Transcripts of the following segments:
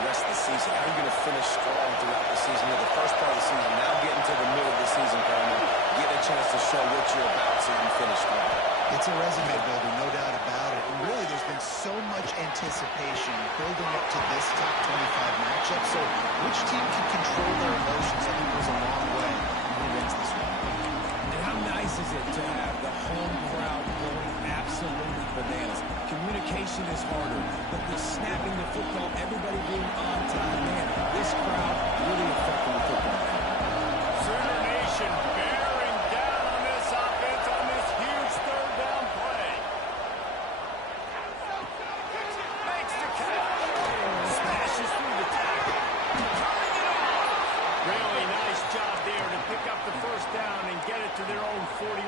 the rest of the season. How are you going to finish strong throughout the season? You're the first part of the season, now getting to the middle of the season, Coleman. Get a chance to show what you're about so you finish strong. It's a resume builder, no doubt about it. And really, there's been so much anticipation building up to this top 25 matchup. So which team can control their emotions, I think, goes a long way in who wins this one. And how nice is it to have the home crowd going absolutely bananas? Communication is harder, but the snapping the football, everybody being on time, man, this crowd really affecting the football. Sooner Nation bearing down on this offense on this huge third down play. Makes the catch. Smashes through the tackle. Turning it off. Really nice job there to pick up the first down and get it to their own 41.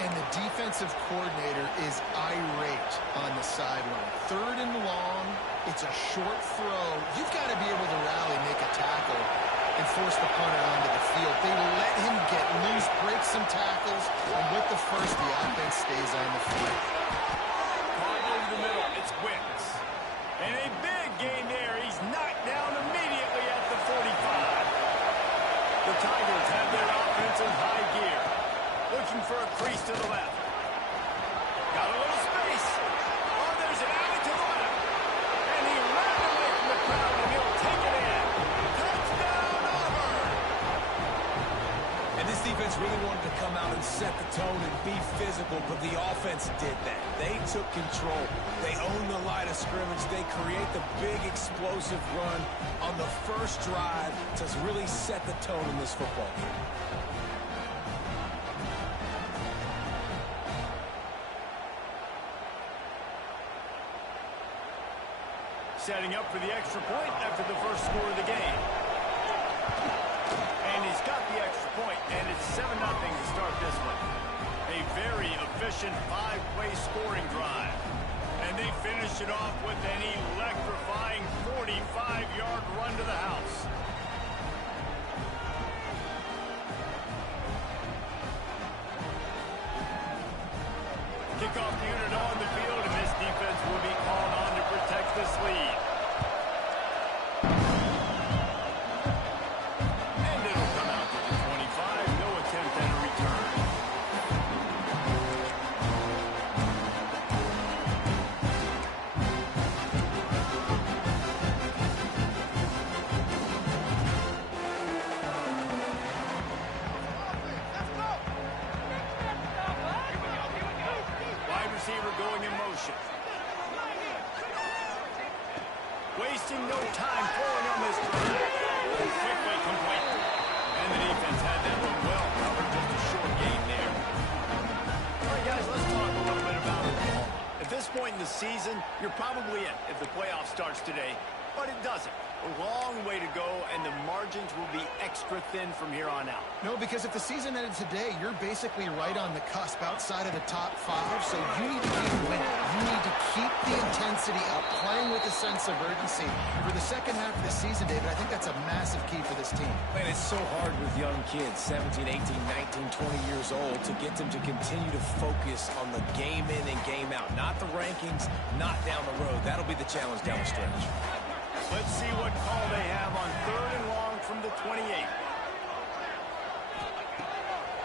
And the defensive coordinator is irate on the sideline. Third and long, it's a short throw. You've got to be able to rally, make a tackle, and force the punter onto the field. They let him get loose, break some tackles, and with the first, the offense stays on the field. Caught over the middle, it's Wicks. And a big gain there. He's knocked down immediately at the 45. The Tigers have their offense in high gear. Looking for a crease to the left. Got a little space. Oh, there's an alley to the left. And he ran away from the crowd, and he'll take it in. Touchdown, Auburn! And this defense really wanted to come out and set the tone and be physical, but the offense did that. They took control. They owned the line of scrimmage. They create the big explosive run on the first drive to really set the tone in this football game. Setting up for the extra point after the first score of the game. And he's got the extra point, and it's 7-0 to start this one. A very efficient 5-play scoring drive. And they finish it off with an electrifying 45-yard run to the house. Kickoff unit on the field, and this defense will be called on to protect this lead. And it'll come out to the 25. No attempt at a return. Receiver going in motion. Wasting no time throwing on this drive. Quickly complete. And the defense had that one well covered. Just a short gain there. All right, guys, let's talk a little bit about Oklahoma. At this point in the season, you're probably in if the playoff starts today, but it doesn't. A long way to go, and the margins will be extra thin from here on out. No, because if the season ended today, you're basically right on the cusp outside of the top 5, so you need to keep winning. You need to keep the intensity up, playing with a sense of urgency. For the second half of the season, David, I think that's a massive key for this team. Man, it's so hard with young kids, 17, 18, 19, 20 years old, to get them to continue to focus on the game in and game out. Not the rankings, not down the road. That'll be the challenge down the stretch. Let's see what call they have on 3rd and long from the 28.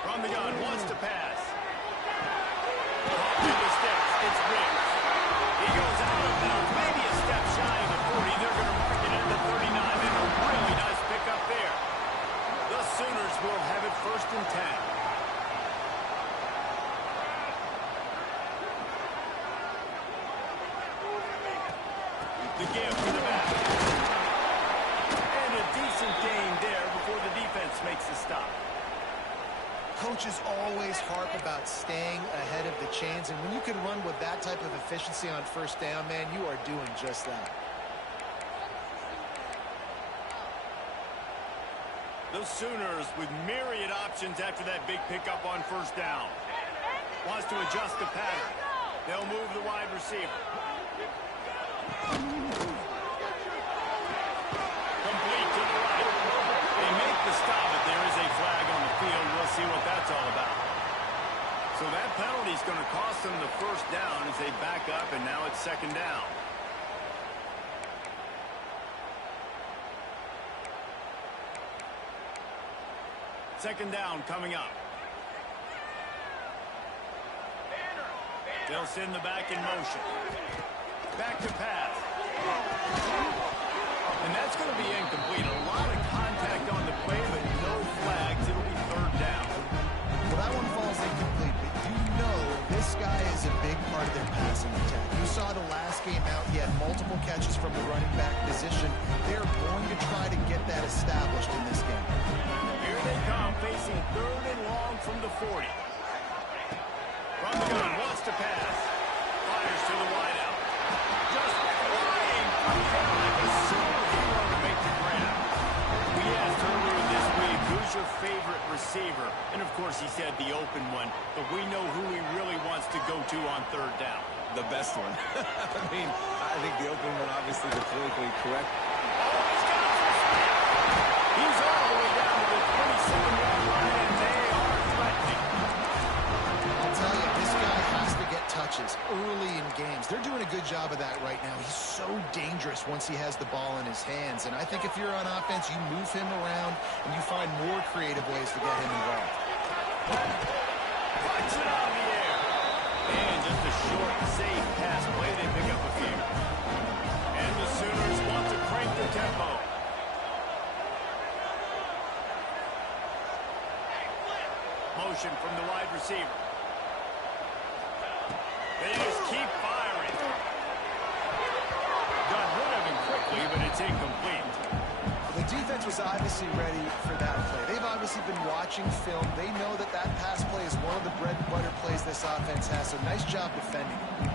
From the gun, wants to pass. Off in the steps, it's Riggs. He goes out of bounds, maybe a step shy of the 40. They're going to mark it at the 39, and a really nice pickup there. The Sooners will have it 1st and 10. The give to the back. And a decent gain there before the defense makes the stop. Coaches always harp about staying ahead of the chains, and when you can run with that type of efficiency on 1st down, man, you are doing just that. The Sooners with myriad options after that big pickup on 1st down. Wants to adjust the pattern. They'll move the wide receiver. Complete to the right. They make the stop, but there is a flag on the field. We'll see what that's all about. So that penalty is going to cost them the 1st down as they back up, and now it's 2nd down. Second down coming up. They'll send the back in motion. Back to pass. And that's going to be incomplete. A lot of contact on the play, but no flags. It'll be third down. Well, that one falls incomplete, but you know this guy is a big part of their passing attack. You saw the last game out. He had multiple catches from the running back position. They're going to try to get that established in this game. Here they come, facing third and long from the 40. From the gun, wants to pass. Fires to the wideout. Just flying through there like a superhero to make the grab. We asked earlier this week, who's your favorite receiver? And, of course, he said the open one. But we know who he really wants to go to on third down. The best one. I mean, I think the open one, obviously, the politically correct. Oh, he's got some speed. He's all the way down to the 27-yard line, and they are threatening. I'll tell you, this guy has to get touches early in games. They're doing a good job of that right now. He's so dangerous once he has the ball in his hands. And I think if you're on offense, you move him around and you find more creative ways to get him involved. Punch it out of the air. And just a short, safe pass play. They pick up a few. And the Sooners want to crank the tempo. Motion from the wide receiver. They just keep firing. Got rid of him quickly, but it's incomplete. The defense was obviously ready for that play. They've obviously been watching film. They know that that pass play is one of the bread and butter plays this offense has, so nice job defending it.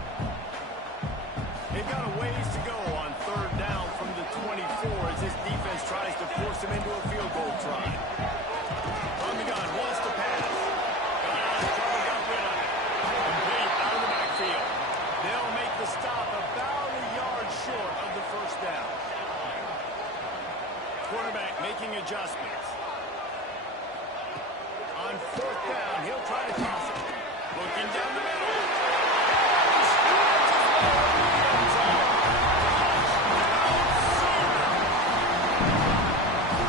They've got a ways to go on third down from the 24 as this defense tries to force them into a field goal try. On the gun, wants to pass. Got out of trouble, got rid of it. Complete out of the backfield. They'll make the stop about a yard short of the first down. Quarterback making adjustments. On fourth down, he'll try to toss it. Looking down the middle.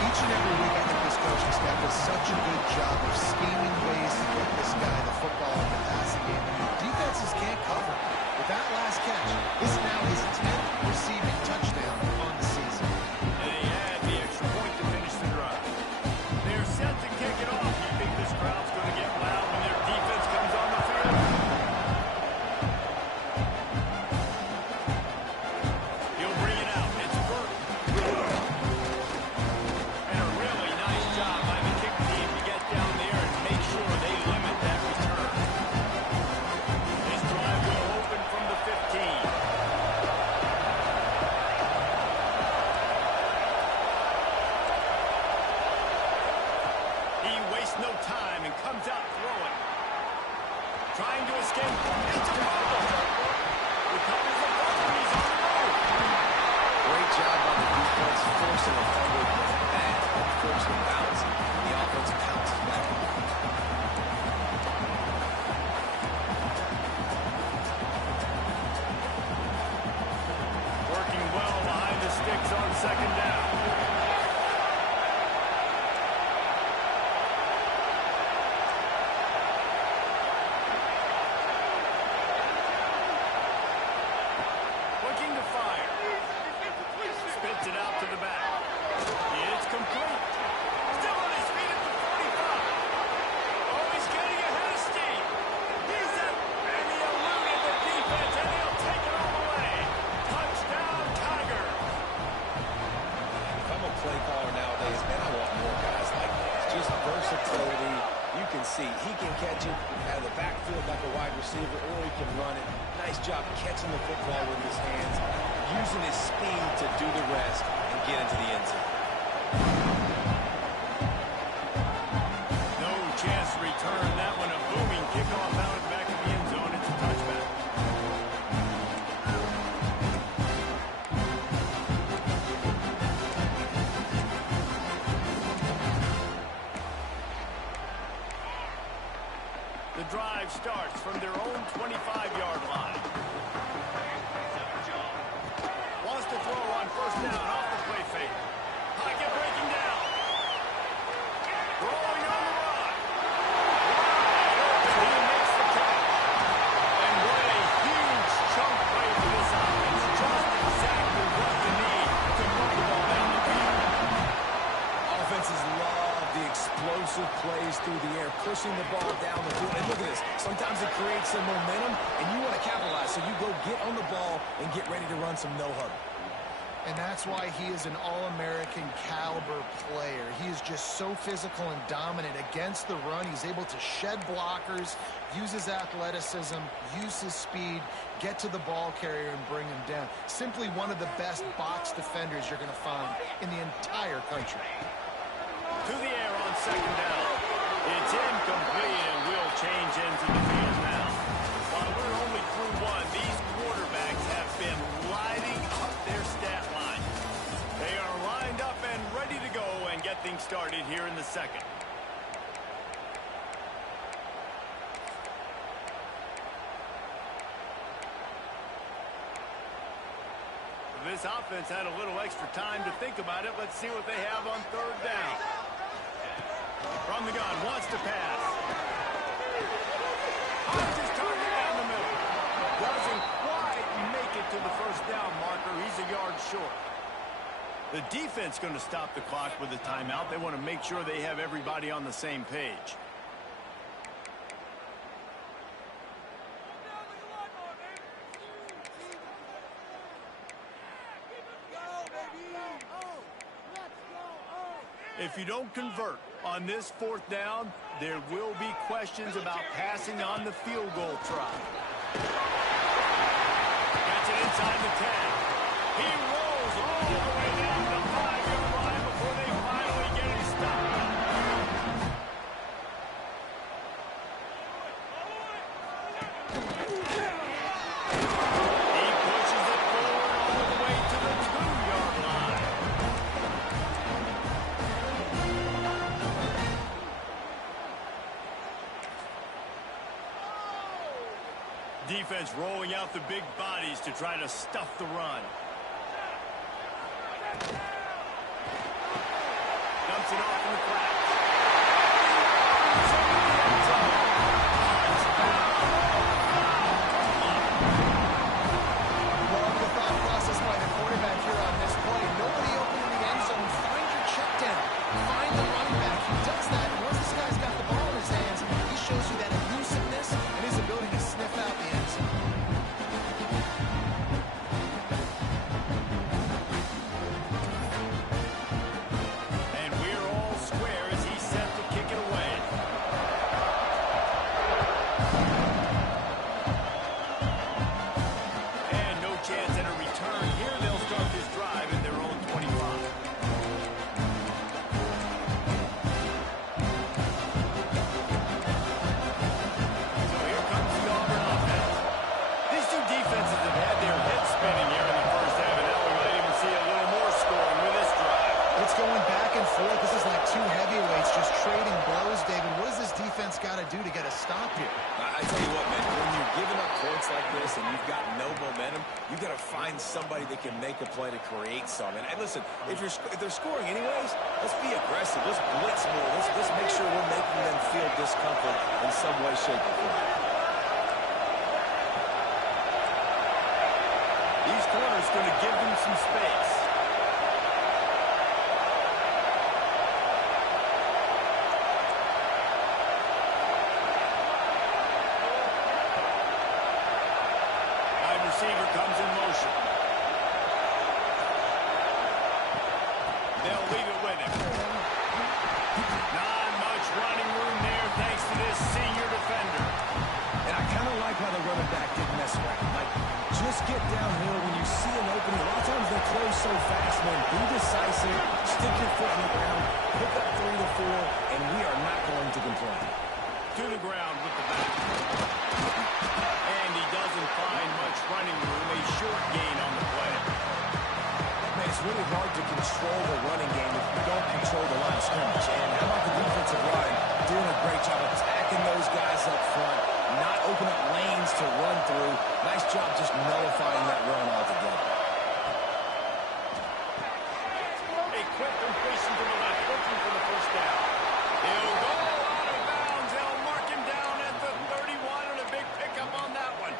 Each and every week, I think this coaching staff does such a good job of scheming ways to get this guy the football in the passing game. And the defenses can't cover. With that last catch, this now his 10th receiving touchdown on the season. And he had the extra point to finish the drive. They're set to kick it off. You think this crowd's going to get loud when their defense comes on the field? He'll bring it out. It's Burton. And a really nice job by the kick team to get down there and make sure they limit that return. This drive will open from the 15. He wastes no time and comes out throwing. Trying to escape. It's a fumble. Recovers the fumble and he's on the move. Great job on the defense, forcing a fumble, bad, unfortunate bounce. The offense pounces back. Working well behind the sticks on second down. Looking to fire. Spits it out to the back. It's complete. Still on his feet at the 45. Oh, he's getting ahead of steam. He's up, and he eluded the defense, and he'll take it all the way. Touchdown, Tigers. If I'm a play caller nowadays, man, I want more guys like this. Just versatility. You can see he can catch it out of the backfield like a wide receiver, or he can run it. Nice job catching the football with his hands, using his speed to do the rest and get into the end zone. No chance to return that one. A booming kickoff out of the back of the end zone. It's a touchback. The drive starts from their own 25-yard line. Wants to throw on first down off the play fake. Pocket breaking down. Throwing on the explosive plays through the air, pushing the ball down the field. And look at this. Sometimes it creates some momentum, and you want to capitalize. So you go get on the ball and get ready to run some no-huddle. And that's why he is an All-American caliber player. He is just so physical and dominant against the run. He's able to shed blockers, use his athleticism, use his speed, get to the ball carrier and bring him down. Simply one of the best box defenders you're going to find in the entire country. To the air on second down. It's incomplete and will change into the field now. While we're only through one, these quarterbacks have been lighting up their stat line. They are lined up and ready to go and get things started here in the second. This offense had a little extra time to think about it. Let's see what they have on third down. From the gun, wants to pass. Just target down the middle. Doesn't quite make it to the first down marker. He's a yard short. The defense going to stop the clock with a timeout. They want to make sure they have everybody on the same page. If you don't convert on this fourth down, there will be questions about passing on the field goal try. Gets it inside the 10. He rolls all the way down the 5-yard line before they finally get him stopped. He pushes it forward all the way to the 2-yard line. Defense rolling out the big bodies to try to stuff the run. Dumps it off in the flat. Love the thought process by the quarterback here on this play. Nobody open in the end zone. Find your check down. Find the running back. He does that. And once this guy's got the ball in his hands, he shows you that elusiveness and his ability to sniff out the end zone. And we're all square as he's set to kick it away. And no chance at a return. Here they'll start this drive in their own 25. So here comes the Auburn offense. These two defenses have had their heads spinning here in the first half, and now we might even see a little more scoring with this drive. It's going back and forth. This is like two heavyweights just trading blows, David. What does this defense got to do to get a stop here? I tell you what, man, when you're giving up points like this and you've got no momentum, you got to find somebody that can make a play to create something. And listen, if they're scoring anyways, let's be aggressive. Let's blitz more. Let's make sure we're making them feel discomfort in some way, shape, or form. These corners going to give them some space. Wide receiver comes in motion. They'll leave it with him. Not much running room there thanks to this senior defender. And I kind of like how the running back didn't mess around. Like, just get downhill when you see an opening. A lot of times they close so fast, man. Be decisive, stick your foot in the ground, pick up 3 to 4, and we are not going to complain. To the ground with the back. And he doesn't find much running room. A short gain on the play. Man, it's really hard to control the running game if you don't control the line of scrimmage. And how about the defensive line doing a great job attacking those guys up front, not opening up lanes to run through. Nice job just nullifying that run altogether. A quick completion to the left, looking for the first down. He'll go out of bounds. They'll mark him down at the 31 and a big pickup on that one.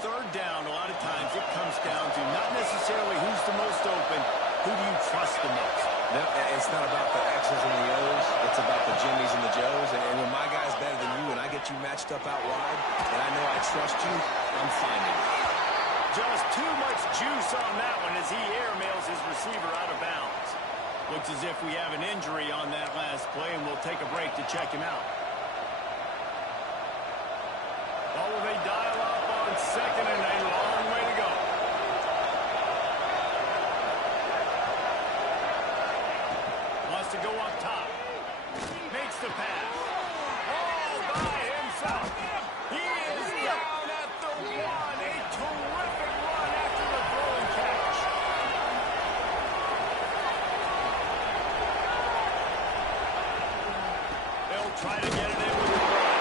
Third down, a lot of times it comes down to not necessarily who's the most open, who do you trust the most. No, it's not about the X's and the O's. It's about the Jimmies and the Joes. And when my guy's better than you and I get you matched up out wide, and I know I trust you, I'm finding you. Just too much juice on that one as he airmails his receiver out of bounds. Looks as if we have an injury on that last play, and we'll take a break to check him out. Oh, will they dial up on second and a long way to go. Wants to go up top. Makes the pass. All by himself. He is down at the one. A terrific run after the throw and catch. They'll try to get it in with the run.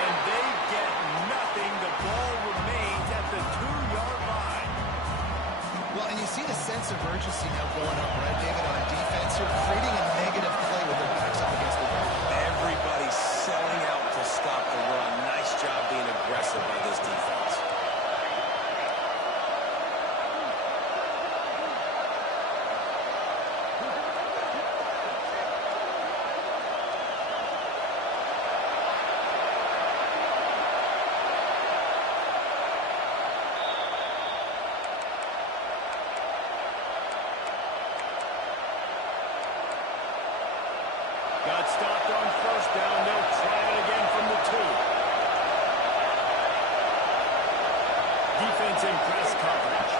And they get nothing. The ball remains at the 2-yard line. Well, and you see the sense of urgency now going up, right, David, on defense. You're creating a negative play with their backs up against the run. Everybody's selling out to stop the run. Nice job being aggressive by this defense. Got stopped on first down. They'll try it again from the 2. Defense in press coverage.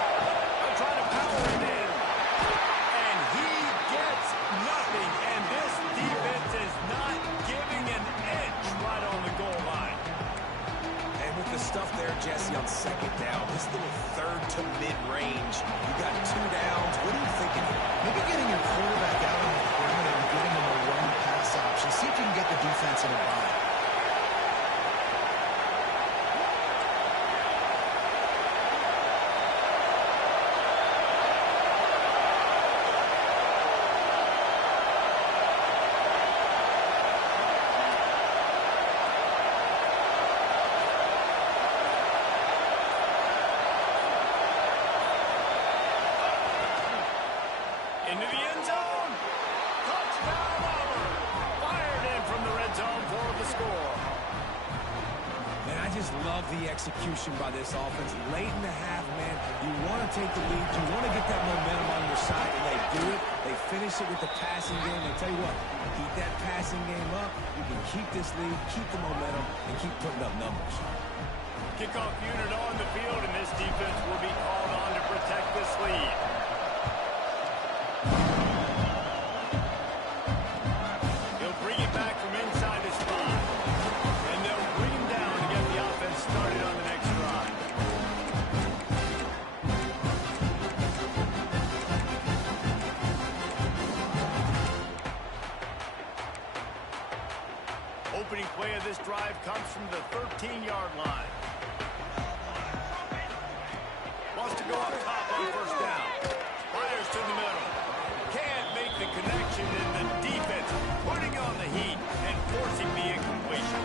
They'll try to power it in. And he gets nothing. And this defense is not giving an inch right on the goal line. And with the stuff there, Jesse, on second down, this little third to mid-range, you got 2 downs. What are you thinking here? Maybe getting your quarterback out on the perimeter and giving him a run-pass option. See if you can get the defense in a bind. Into the end zone. Touchdown, Auburn. Fired in from the red zone for the score. Man, I just love the execution by this offense. Late in the half, man, you want to take the lead. You want to get that momentum on your side, and they do it. They finish it with the passing game. I tell you what, keep that passing game up. You can keep this lead, keep the momentum, and keep putting up numbers. Kickoff unit on the field, and this defense will be called on to protect this lead. He'll bring it back from inside his 5. And they'll bring him down to get the offense started on the next drive. Opening play of this drive comes from the 13-yard line. Wants to go up top on first down. Fires to the middle. Can't make the connection, and the defense putting on the heat and forcing the incompletion.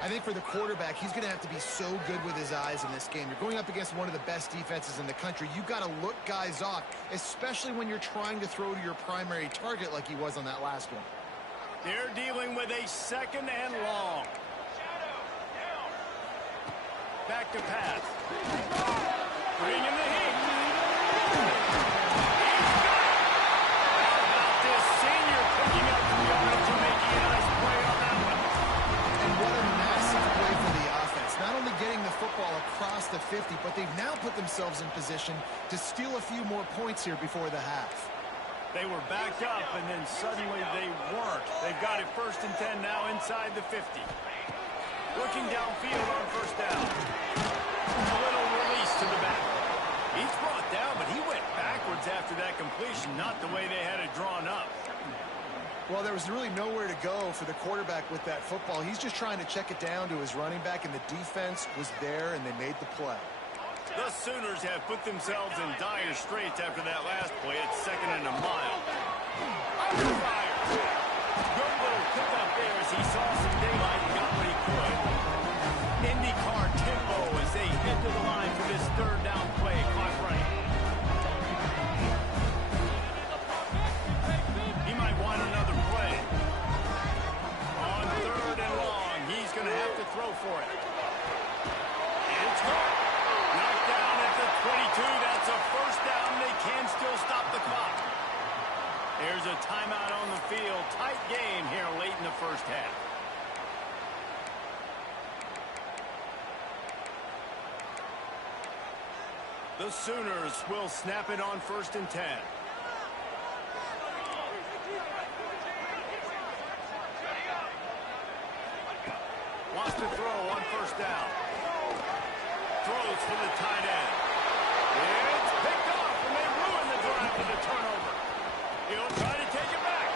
I think for the quarterback, he's going to have to be so good with his eyes in this game. You're going up against one of the best defenses in the country. You've got to look guys off, especially when you're trying to throw to your primary target like he was on that last one. They're dealing with a second and long. Back to pass. Bring in the heat. How about this senior picking up the yardage and making a nice play on that one? And what a massive play for the offense. Not only getting the football across the 50, but they've now put themselves in position to steal a few more points here before the half. They were backed up, and then suddenly they weren't. They've got it 1st and 10 now inside the 50. Looking downfield on first down. A little release to the back. He's brought down, but he went backwards after that completion, not the way they had it drawn up. Well, there was really nowhere to go for the quarterback with that football. He's just trying to check it down to his running back, and the defense was there, and they made the play. The Sooners have put themselves in dire straits after that last play at 2nd and a mile. Under fire. Good little pickup there as he saw some daylight and got what he could. IndyCar tempo as they head to the line for this 3rd down play. Clock running. a timeout on the field. Tight game here late in the first half. The Sooners will snap it on 1st and 10. Wants to throw on 1st down. Throws for the tight end. It's picked off, and they ruin the drive with a turnover. He'll try to take it back.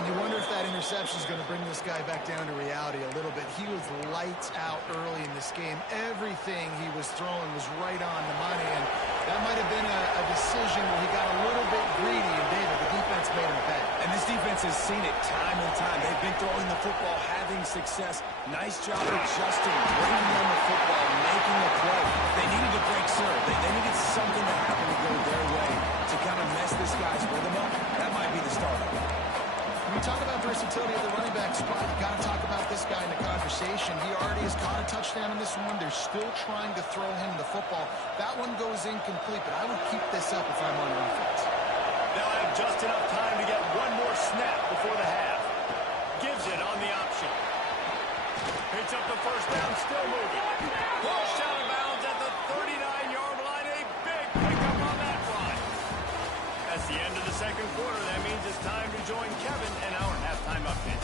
And you wonder if that interception is going to bring this guy back down to reality a little bit. He was lights out early in this game. Everything he was throwing was right on the money, and that might have been a decision where he got a little bit greedy, and David, the defense made him pay. And this defense has seen it time and time. They've been throwing the football, having success. Nice job adjusting, bringing down the football, making a play. They needed to break serve. They needed something to happen to go their way to kind of mess this guy's rhythm up. That might be the start of it. When we talk about versatility at the running back spot, you got to talk about this guy in the conversation. He already has caught a touchdown in this one. They're still trying to throw him the football. That one goes incomplete, but I would keep this up if I'm on offense. They'll have just enough time to get one more snap before the half. Gives it on the option. Picks up the 1st down, still moving. Pushed out of bounds at the 39-yard line. A big pickup on that run. That's the end of the 2nd quarter. That means it's time to join Kevin and our halftime update.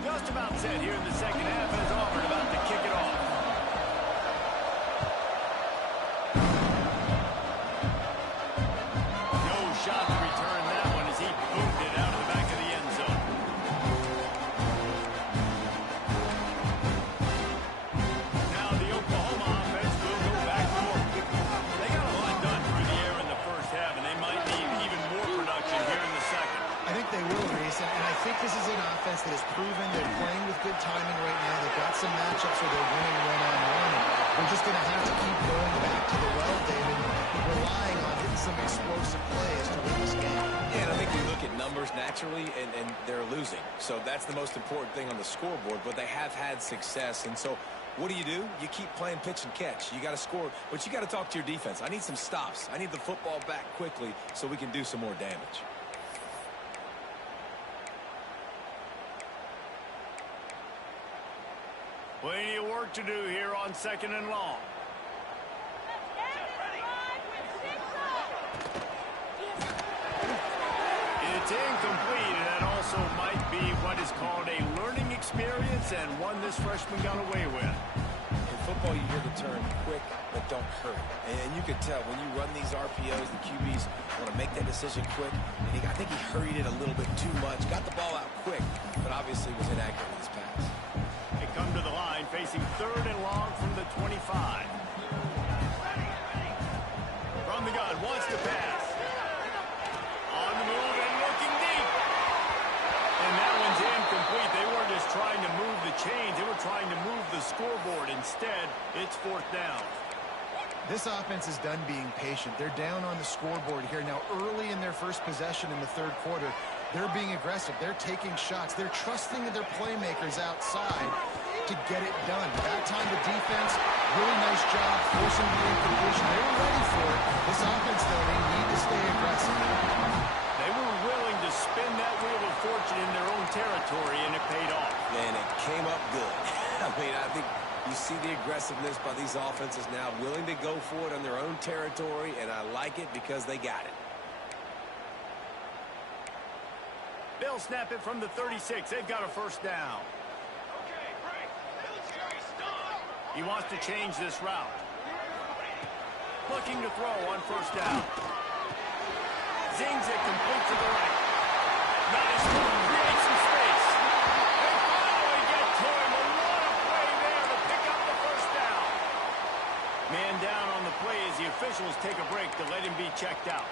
Just about set here in the 2nd half as Auburn about to kick it off. No shot to return that one as he boomed it out of the back of the end zone. Now the Oklahoma offense will go back to work. They got a lot done through the air in the first half, and they might need even more production here in the 2nd. I think they will, Reese, and I think this is an offense that has proven they're playing with good timing right now. They've got some matchups where they're winning one-on-one. They're just going to have to keep going back to the well, David, relying on hitting some explosive plays to win this game. Yeah, and I think we look at numbers naturally, and they're losing. So that's the most important thing on the scoreboard, but they have had success. And so what do? You keep playing pitch and catch. You got to score, but you got to talk to your defense. I need some stops. I need the football back quickly so we can do some more damage. Plenty of work to do here on 2nd and long. It's incomplete, and that also might be what is called a learning experience and one this freshman got away with. In football, you hear the term quick, but don't hurry. And you can tell when you run these RPOs, the QBs want to make that decision quick. And I think he hurried it a little bit too much, got the ball out quick, but obviously was inaccurate with his pass. They come to the line facing 3rd and long from the 25. From the gun, wants to pass. On the move and looking deep. And that one's incomplete. They weren't just trying to move the chains. They were trying to move the scoreboard. Instead, it's 4th down. This offense is done being patient. They're down on the scoreboard here. Now, early in their first possession in the 3rd quarter, they're being aggressive. They're taking shots. They're trusting their playmakers outside to get it done. That time, the defense, really nice job forcing the incompletion. They were ready for it. This offense, though, they need to stay aggressive. They were willing to spin that wheel of fortune in their own territory, and it paid off. And it came up good. I mean, I think you see the aggressiveness by these offenses now, willing to go for it on their own territory, and I like it because they got it. They'll snap it from the 36. They've got a 1st down. He wants to change this route. Looking to throw on 1st down. Zings it complete to the right. Nice move. Creates some space. They finally get to him. And what a play there to pick up the 1st down. Man down on the play as the officials take a break to let him be checked out.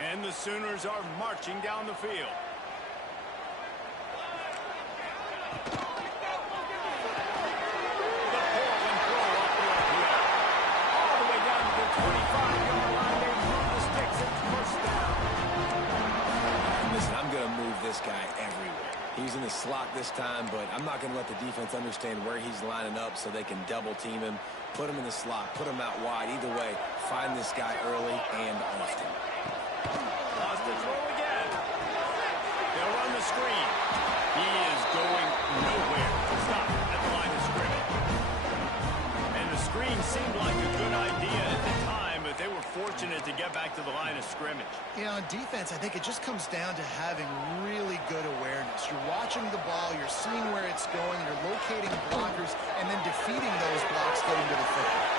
And the Sooners are marching down the field. The Portland throw off the RPO. All the way down to the 25-yard line. They move the sticks. It's 1st down. Listen, I'm going to move this guy everywhere. He's in the slot this time, but I'm not going to let the defense understand where he's lining up so they can double team him, put him in the slot, put him out wide. Either way, find this guy early and often. Lost the throw again. They'll run the screen. He is going nowhere. Stop at the line of scrimmage. And the screen seemed like a good idea at the time, but they were fortunate to get back to the line of scrimmage. Yeah, on defense, I think it just comes down to having really good awareness. You're watching the ball, you're seeing where it's going, you're locating blockers, and then defeating those blocks getting to the football.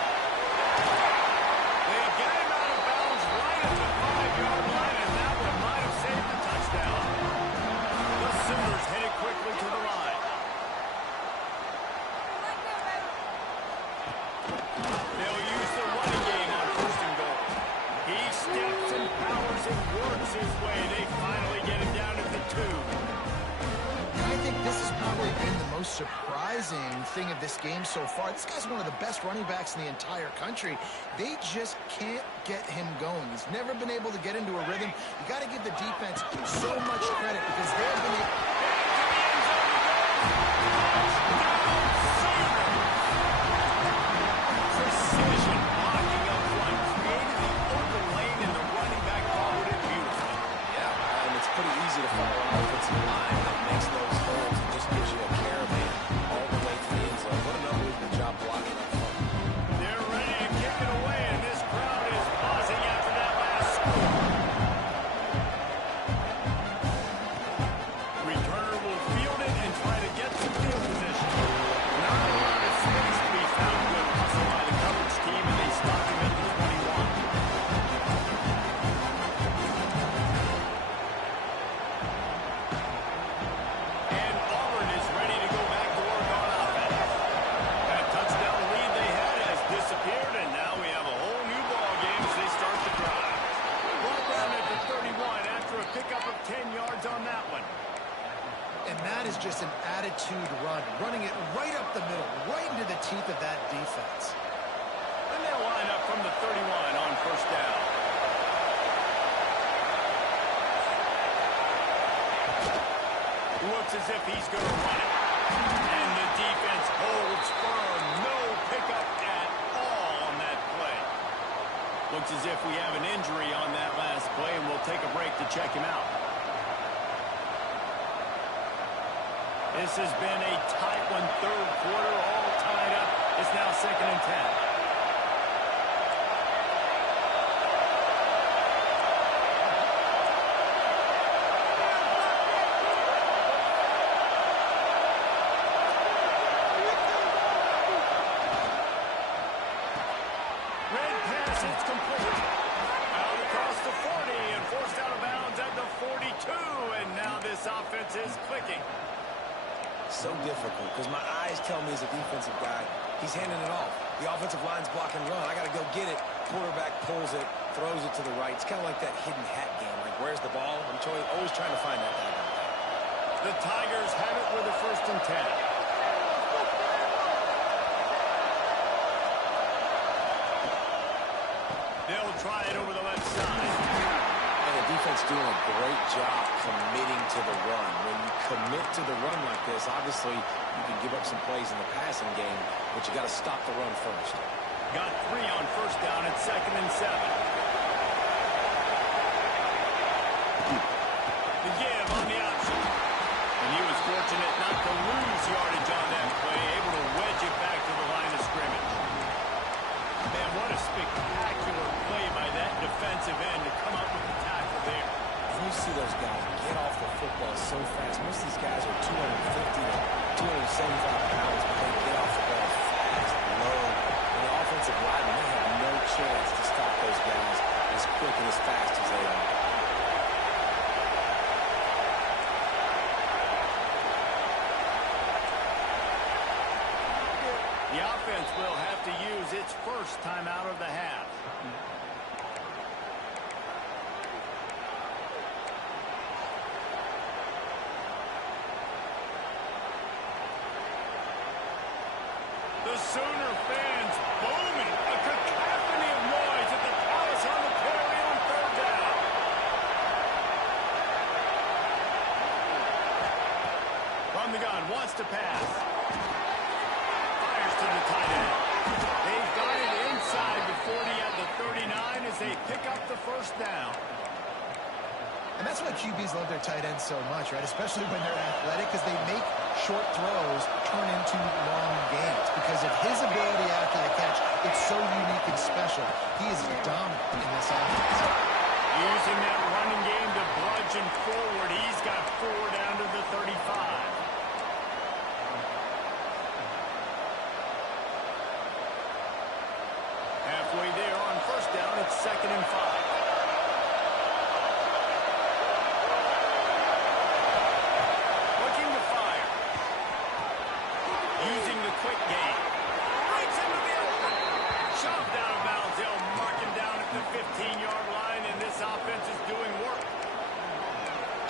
They get him out of bounds right at the 5-yard line, and that one might have saved the touchdown. The Sooners headed quickly to the line. They'll use the running game on first and goal. He steps and powers and works his way. They finally get him down at the 2. I think this has probably been the most surprising thing of this game so far. This guy's one of the best running backs in the entire country. They just can't get him going. He's never been able to get into a rhythm. You got to give the defense so much credit because they've been able... Precision blocking up front created the open lane, and the running back followed it beautifully. Yeah, and it's pretty easy to follow an offensive line that makes those holes and just gives you a caravan all the way to the end zone. What an unbelievable job blocking up front. They're ready to kick it away, and this crowd is buzzing after that last score. Returner will field it and try to get some field position. Not a lot of space to be found. Good hustle by the coverage team, and they stop him at the 21. And Auburn is ready to go back to work on offense. That touchdown lead they had has disappeared, and now we have a whole new ball game as they start the drive. Brought down at the 31 after a pickup of 10 yards on that one. And that is just an attitude run, running it right up the middle, right into the teeth of that defense. And they'll line up from the 31 on first down. Looks as if he's going to run it. And the defense holds firm. No pickup at all on that play. Looks as if we have an injury on that last play, and we'll take a break to check him out. This has been a tight one, third quarter, all tied up. It's now 2nd and 10. Red pass, it's complete. Out across the 40 and forced out of bounds at the 42. And now this offense is clicking. So difficult because my eyes tell me as a defensive guy, he's handing it off. The offensive line's block and run. I got to go get it. Quarterback pulls it, throws it to the right. It's kind of like that hidden hat game. Like, where's the ball? I'm always trying to find that guy. The Tigers have it with a 1st and 10. They'll try it over the left side. And the defense doing a great job committing to the run. When you commit to the run like this, obviously you can give up some plays in the passing game, but you got to stop the run first. Got 3 on first down at 2nd and 7. The give on the option. And he was fortunate not to lose yardage on that play, able to wedge it back to the line of scrimmage. Man, what a spectacular play by that defensive end to come up with the tackle there. And you see those guys get off the football so fast. Most of these guys are 250 to 275 pounds, but they get off the ball fast, low. And the offensive linemen, they have no chance to stop those guys as quick and as fast as they are. The offense will have to use its first timeout of the half. The Sooner fans booming. A cacophony of noise at the Palace on the Prairie on 3rd down. shotgun, wants to pass. Fires to the tight end. They've got it inside the 40 at the 39 as they pick up the first down. And that's why QBs love their tight ends so much, right? Especially when they're athletic, because they make short throws turn into long gains. Because of his ability after the catch, it's so unique and special. He is dominant in this offense. Using that running game to bludgeon forward. He's got 4 down to the 35. Halfway there on first down, it's 2nd and 5. Using the quick game. Breaks into the open. Shoved out of bounds. They'll mark him down at the 15-yard line, and this offense is doing work.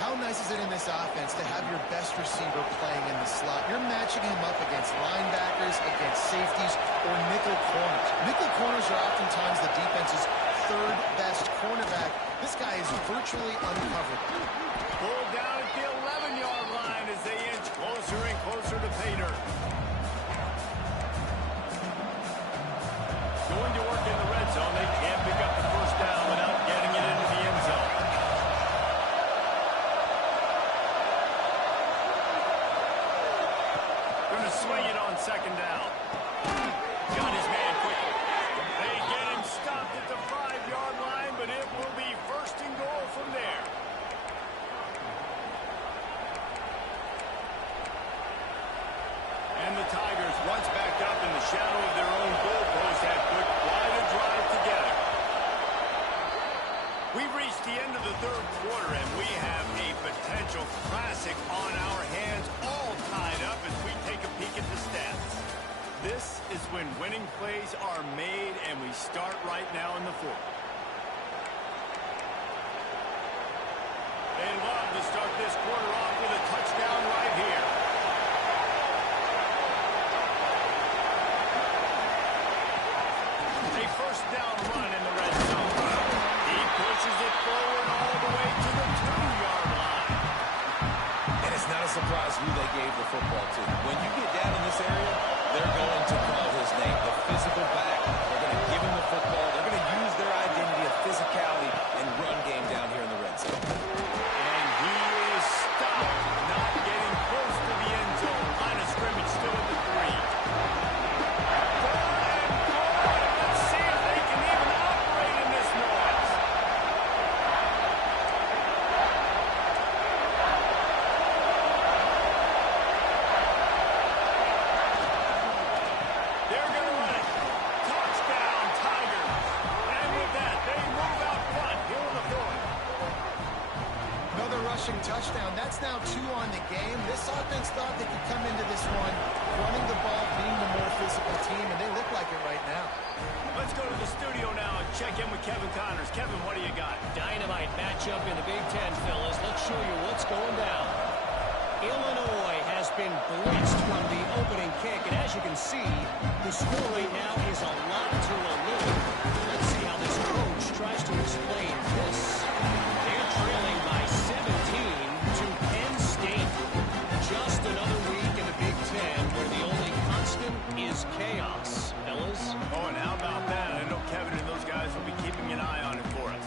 How nice is it in this offense to have your best receiver playing in the slot? You're matching him up against linebackers, against safeties, or nickel corners. Nickel corners are oftentimes the defense's 3rd best cornerback. This guy is virtually uncovered. Pulled down at the 11-yard line as they inch closer and closer to pay dirt. Going to work in the red zone. They can't pick up the first down without getting it into the end zone. Going to swing it on 2nd down. Got his man quickly. They get him stopped at the 5-yard line, but it will be 1st and goal from there. And the Tigers, once back up in the shadow of their own goalpost, have put quite a drive together. We've reached the end of the 3rd quarter, and we have a potential classic on our hands, all tied up as we take a peek at the stats. This is when winning plays are made, and we start right now in the 4th. They love to start this quarter off with a touchdown right here. A first down run in the red zone. He pushes it forward all the way to the 2-yard line. And it's not a surprise who they gave the football to. When you get down in this area, they're going to call his name. The physical back, they're going to give him the football. They're going to use their identity of physicality and run game down here in the red zone. And he is stopped, not getting close to the end zone. Line of scrimmage still at the 3. Touchdown. That's now 2 on the game. This offense thought they could come into this one running the ball, being the more physical team, and they look like it right now. Let's go to the studio now and check in with Kevin Connors. Kevin, what do you got? Dynamite matchup in the Big Ten, fellas. Let's show you what's going down. Illinois has been blitzed from the opening kick, and as you can see, the score right now is a lot to a little. Let's see how this coach tries to explain this. They're trailing by 17 to Penn State. Just another week in the Big Ten where the only constant is chaos, fellas. Oh, and how about that? I know Kevin and those guys will be keeping an eye on it for us.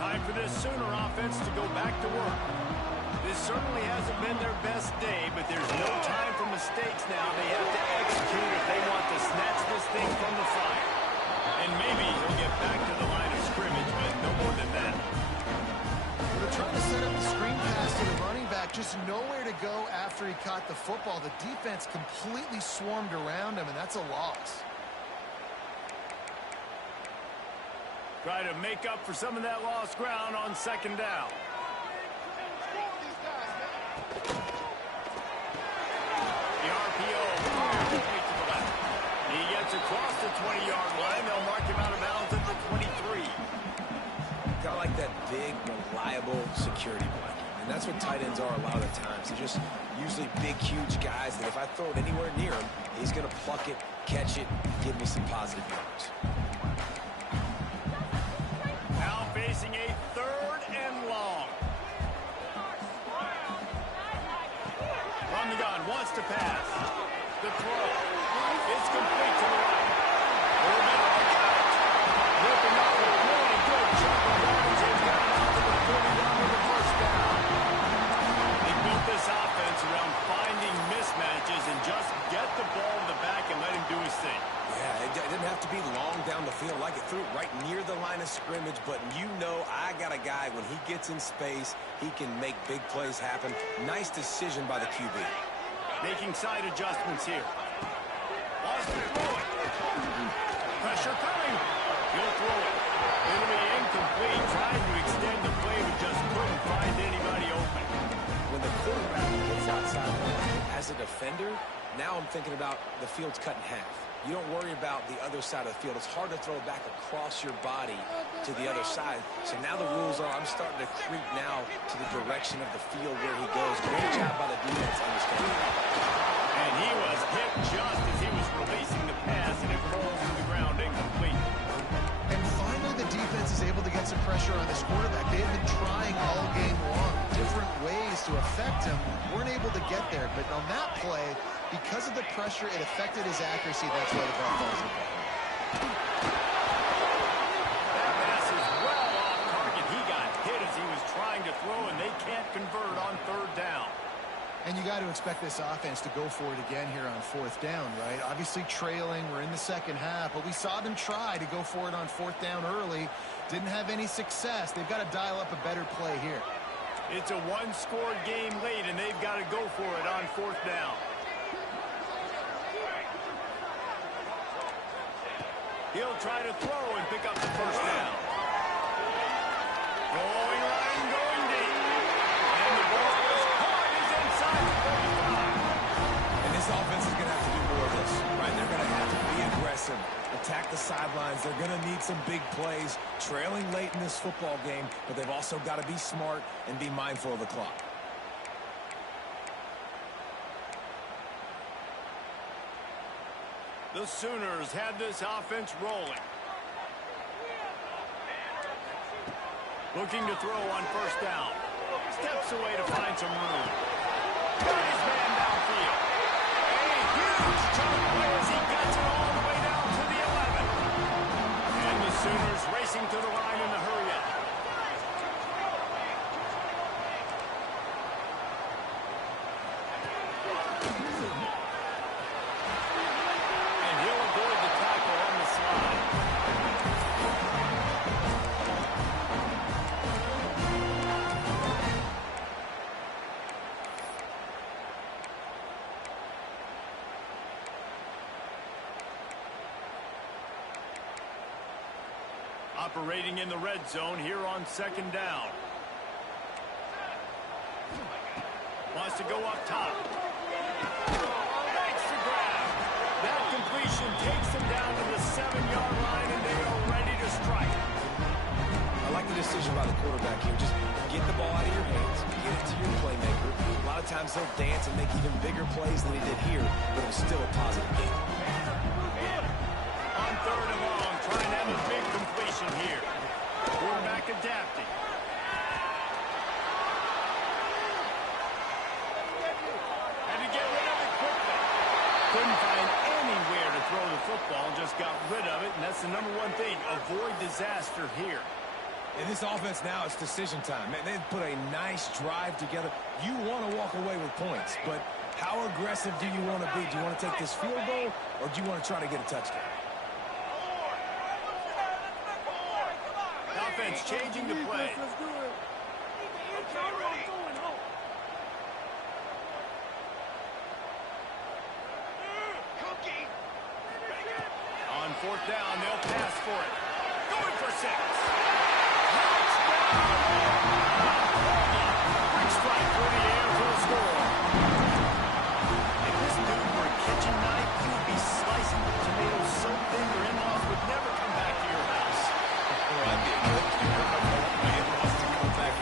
Time for this Sooner offense to go back to work. This certainly hasn't been their best day, but there's no time for mistakes now. They have to execute if they want to snatch this thing from the fire. And maybe he'll get back to the line of scrimmage, but no more than that. They're trying to set up the screen pass to the running back, just nowhere to go after he caught the football. The defense completely swarmed around him, and that's a loss. Try to make up for some of that lost ground on 2nd down. The RPO fires right to the left. He gets across the 20-yard line. They'll mark him out of bounds at the 23. Kind of like that big, reliable security blanket. And that's what tight ends are a lot of the times. They're just usually big, huge guys that if I throw it anywhere near him, he's going to pluck it, catch it, give me some positive yards. Now facing a 3rd and long. throw. It's complete to the right. Ripping up a really good chunk of yards and got it out to the 40 down to the first down. They built this offense around finding mismatches and just get the ball in the back and let him do his thing. Yeah, it didn't have to be long down the field. Like it threw it right near the line of scrimmage, but you know I got a guy, when he gets in space, he can make big plays happen. Nice decision by the QB. Making side adjustments here. Wants to throw it. Pressure coming. He'll throw it. It'll be incomplete. Trying to extend the play, but just couldn't find anybody open. When the quarterback gets outside as a defender, now I'm thinking about the field's cut in half. You don't worry about the other side of the field. It's hard to throw back across your body to the other side. So now the rules are, I'm starting to creep now to the direction of the field where he goes. Great job by the defense understanding that. And he was hit just as he was releasing the pass, and it falls to the ground incomplete. And finally the defense is able to get some pressure on this quarterback. They had been trying all game long, different ways to affect him. Weren't able to get there, but on that play, because of the pressure, it affected his accuracy. That's why the ball falls in. That pass is well off target. He got hit as he was trying to throw, and they can't convert on third down. And you got to expect this offense to go for it again here on fourth down, right? Obviously trailing, we're in the second half, but we saw them try to go for it on fourth down early. Didn't have any success. They've got to dial up a better play here. It's a one-scored game late, and they've got to go for it on fourth down. He'll try to throw and pick up the first down. Going right and going deep. And the ball is caught. He's inside the 35. And this offense is going to have to do more of this, right? They're going to have to be aggressive, attack the sidelines. They're going to need some big plays, trailing late in this football game, but they've also got to be smart and be mindful of the clock. The Sooners have this offense rolling. Looking to throw on first down. Steps away to find some room. Got his man downfield. A huge chunk play as he gets it all the way down to the 11. And the Sooners racing to the line in the hurry up. Operating in the red zone here on second down. Wants to go up top. Makes the grab. That completion takes them down to the 7-yard line, and they are ready to strike. I like the decision by the quarterback here. Just get the ball out of your hands, get it to your playmaker. A lot of times he'll dance and make even bigger plays than he did here, but it was still a positive game. On third and long, trying to have a big completion here. Quarterback adapting. Had to get rid of it quickly. Couldn't find anywhere to throw the football, just got rid of it, and that's the number one thing. Avoid disaster here. In this offense now, it's decision time. Man, they've put a nice drive together. You want to walk away with points, but how aggressive do you want to be? Do you want to take this field goal, or do you want to try to get a touchdown? Offense changing the play. On fourth down, they'll pass for it. Going for 6. Big strike through the air for the score. If this dude were a kitchen knife, he would be slicing the tomatoes so thin your in-laws would never come back to your house. Well, I'd be a good in-laws to come back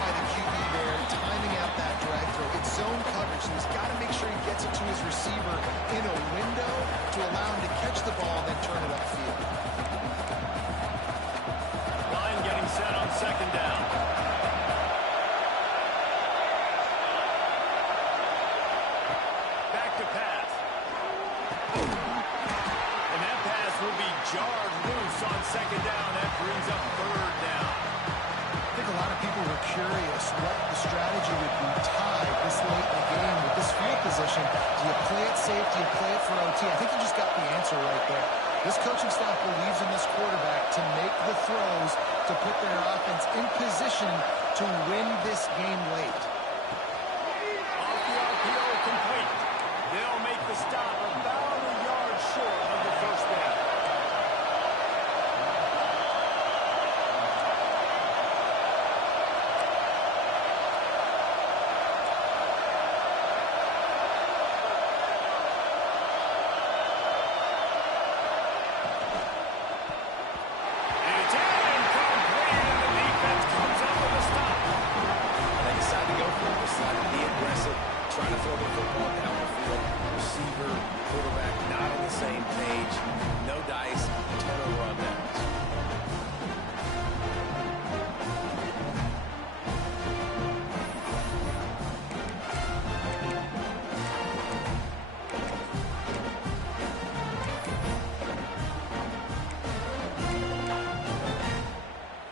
by the QB there, timing out that drag throw. It's zone coverage, so he's got to make sure he gets it to his receiver in a window to allow him to catch the ball and then turn it upfield. Line getting set on second down. Back to pass. And that pass will be jarred loose on second down. That brings up third down. I think a lot of people were curious what the strategy would be tied this late in the game with this field position. Do you play it safe? Do you play it for OT? I think you just got the answer right there. This coaching staff believes in this quarterback to make the throws to put their offense in position to win this game late. Off the RPO complete. They'll make the stop about a yard short of the first down. Trying to throw the football down the field. Receiver, quarterback, not on the same page. No dice, turnover on downs.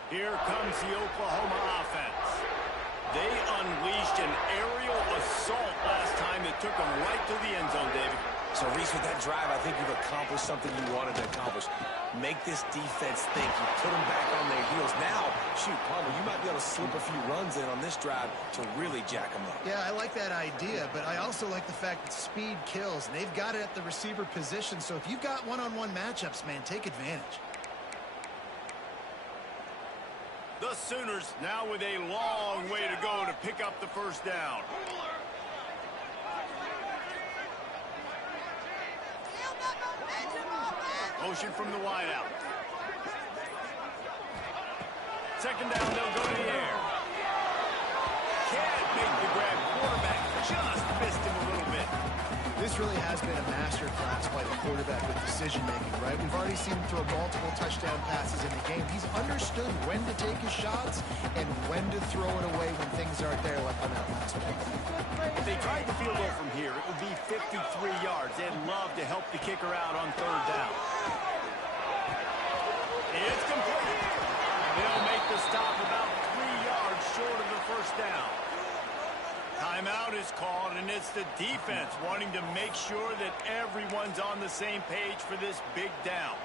Here comes the Oklahoma offense. They unleashed an aerial assault last time that took them right to the end zone, David. So, Reese, with that drive, I think you've accomplished something you wanted to accomplish. Make this defense think. You put them back on their heels. Now, shoot, Palmer, you might be able to slip a few runs in on this drive to really jack them up. Yeah, I like that idea, but I also like the fact that speed kills, and they've got it at the receiver position. So if you've got one-on-one matchups, man, take advantage. The Sooners now with a long way to go to pick up the first down. Motion from the wideout. Second down, they'll go to the air. Can't make the grab. Quarterback just missed him a little bit. This really has been a masterclass by the quarterback with decision-making, right? We've already seen him throw multiple touchdown passes in the game. He's understood when to take his shots and when to throw it away when things aren't there, like on that last one. If they tried the field goal from here, it would be 53 yards. They'd love to help the kicker out on third down. It's complete. They'll make the stop about 3 yards short of the first down. Timeout is called, and it's the defense wanting to make sure that everyone's on the same page for this big down.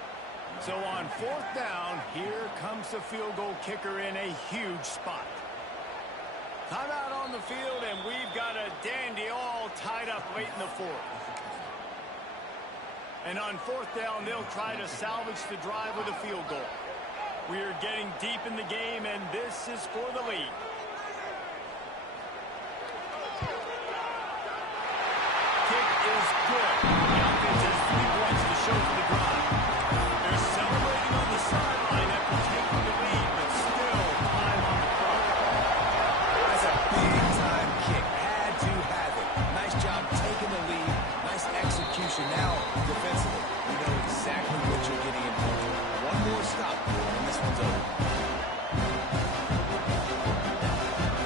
So on fourth down, here comes the field goal kicker in a huge spot. Timeout on the field, and we've got a dandy all tied up late in the fourth. And on fourth down, they'll try to salvage the drive with a field goal. We are getting deep in the game, and this is for the lead. Kick is good. The offense has 3 points to show for the drive. They're celebrating on the sideline after taking the lead, but still time on the clock. That's a big-time kick. Had to have it. Nice job taking the lead. Nice execution. Now, defensively, you know exactly what you're getting in for. One more stop, and this one's over.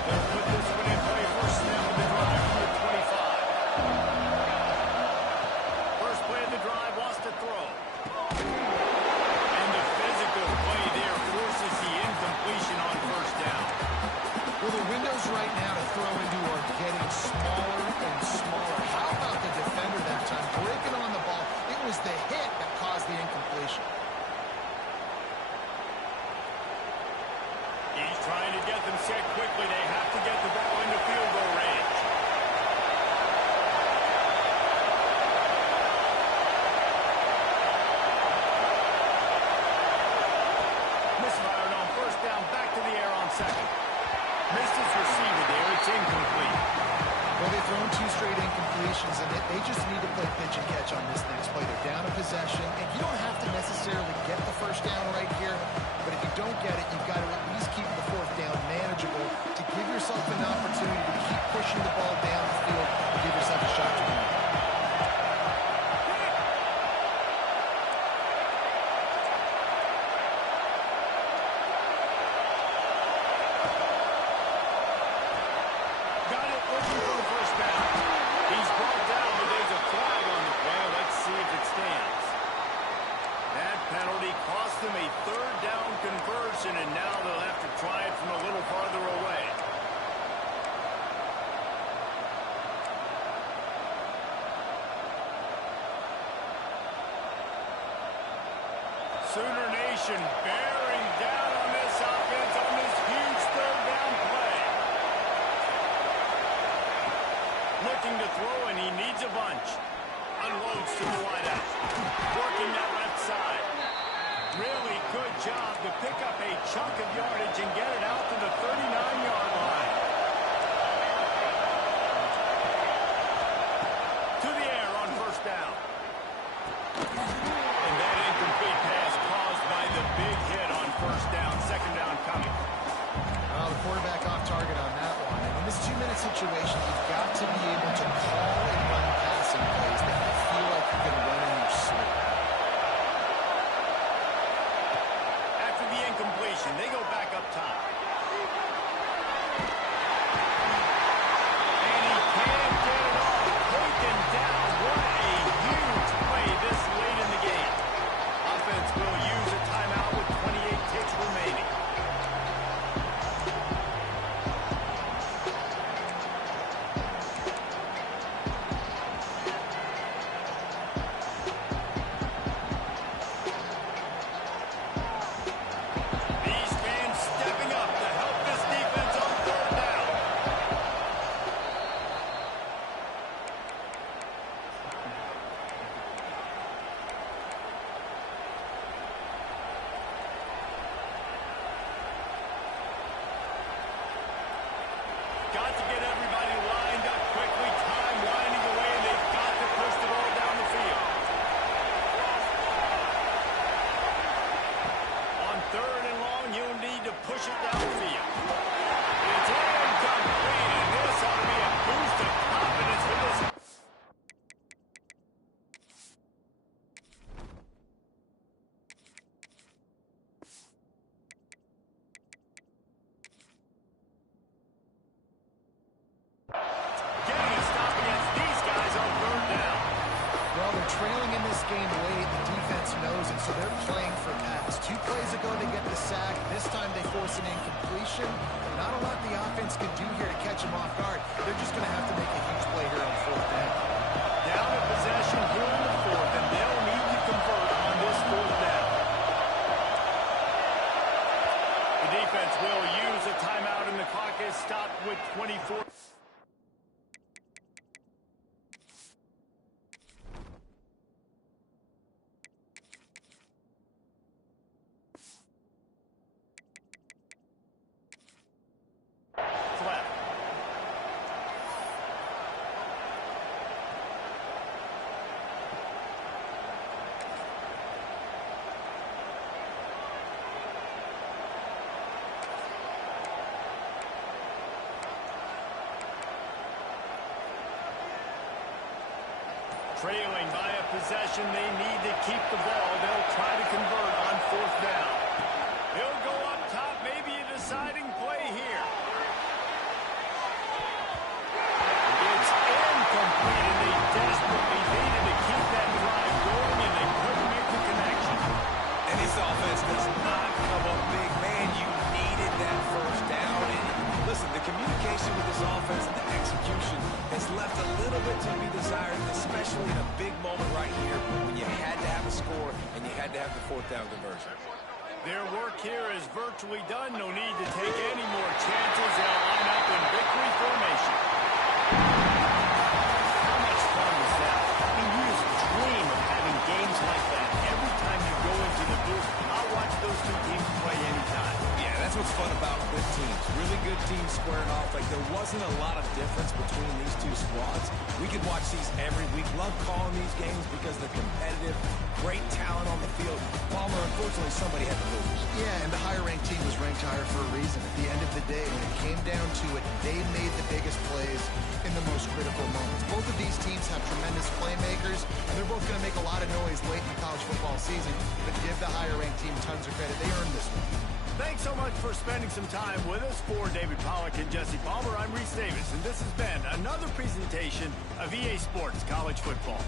They'll put this one in play for snap of the drive from the 25. First play of the drive, lost a throw. And the physical play there forces the incompletion on first down. Well, the windows right now to throw into are getting smaller and smaller. How about the defender that time? Breaking on the ball. It was the hit that caused the incompletion. He's trying to get them set quickly. They have to get the ball into field goal range. Misfired on first down, back to the air on second. Missed his receiver there. It's incomplete. Well, they've thrown 2 straight incompletions, and they just need to play pitch and catch on this next play. They're down a possession, and you don't have to necessarily get the first down right here, but if you don't get it, you've got to at least keep the 4th down manageable to give yourself an opportunity to keep pushing the ball down the field and give yourself a shot to win. And now they'll have to try it from a little farther away. Sooner Nation bearing down on this offense on this huge 3rd down play. Looking to throw, and he needs a bunch. Unloads to the wideout. Working that left side. Really good job to pick up a chunk of yardage and get it out to the 39-yard line. To the air on 1st down. And that incomplete pass caused by the big hit on 1st down. 2nd down coming. The quarterback off target on that one. And in this 2-minute situation, you've got to be able to call and run passing plays that you feel like you can run in your sleep. They go back up top. And he can't get it off. Taken down. What a huge play this late in the game. Offense will use a timeout with 28 ticks remaining. Got to get everybody lined up quickly. Time winding away, and they've got to push the ball down the field. On 3rd and long, you'll need to push it down the field. It's incomplete, and this ought to be a boost of confidence for this. Trailing in this game late, the defense knows it, so they're playing for pass. 2 plays ago, they get the sack. This time, they force an incompletion. Not a lot the offense can do here to catch them off guard. They're just going to have to make a huge play here on 4th down. Down a possession here in the 4th, and they'll need to convert on this 4th down. The defense will use a timeout, and the clock is stopped with 24. Trailing by a possession, they need to keep the ball. They'll try to convert on 4th down. He'll go up top, maybe a deciding play here. It's incomplete, and they desperately needed to keep that drive going, and they couldn't make the connection. And this offense does not come up big. Man, you needed that 1st down. And listen, the communication with this offense and the execution has left a little bit to be desired, especially in a big moment right here when you had to have a score and you had to have the 4th down conversion. Their work here is virtually done. No need to take any more chances. They'll line up in victory formation. How much fun was that? I mean, you just dream of having games like that. Every time you go into the booth, I'll watch those 2 teams play anytime. Yeah, that's what's fun about good teams. Really good teams squaring off like there wasn't a lot of difference between these two squads. We could watch these every week. Love calling these games because they're competitive, great talent on the field. Palmer, unfortunately, somebody had to lose. Yeah, and the higher-ranked team was ranked higher for a reason. At the end of the day, when it came down to it, they made the biggest plays in the most critical moments. Both of these teams have tremendous playmakers, and they're both going to make a lot of noise late in the college football season, but give the higher-ranked team tons of credit. They earned this one. Thanks so much for spending some time with us. For David Pollack and Jesse Palmer, I'm Reese Davis, and this has been another presentation of EA Sports College Football.